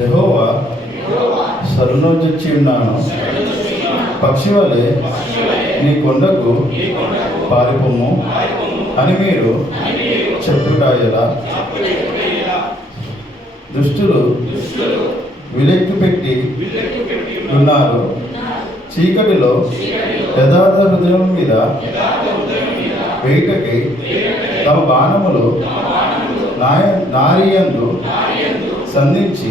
యెహోవా శరణొచ్చి ఉన్నాను. పక్షి వలె నీ కొండకు పారిపోము అని మీరు చెప్పుటాయలా? దుష్టులు విలెక్కి పెట్టి ఉన్నారు. చీకటిలో యథార్థ హృదయం మీద వేటకి తమ బాణములు నారియందు సంధించి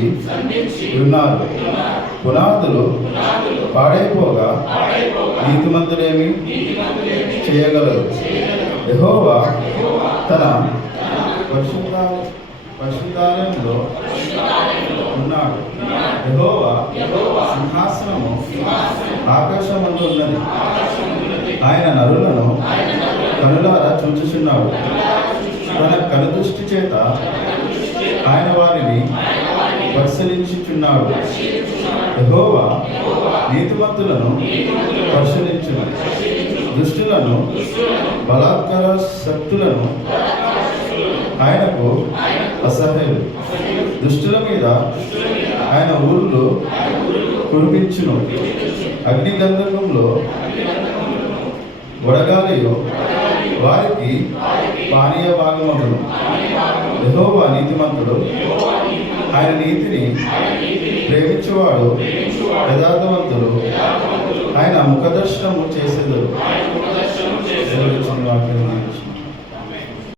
ఉన్నారు. పునాదులు పాడైపోగా నీతిమంతులేమి చేయగలరు? యెహోవా తన పరిశుద్ధాలయంలో ఉన్నాడు. యెహోవా సింహాసనము ఆకాశమందు ఉన్నది. ఆయన నరులను కనులారా చూచుచున్నాడు. తన కనుదృష్టి చేత ఆయన వారిని పరిశీలించుచున్నాడు. యెహోవా నీతిమంతులను పరిశీలించును, దుష్టులను బలాత్కార శక్తులను ఆయనకు అసహ్యులు. దుష్టుల మీద ఆయన ఊరులు కురిపించును. అగ్నిగంధకంలో వడగాలియు వారికి పానీయ భాగమగును. యెహోవా నీతిమంతుడు, ఆయన నీతిని ప్రేమించువాడు యథార్థవంతుడు. ఆయన ముఖదర్శనము చేసేదరు.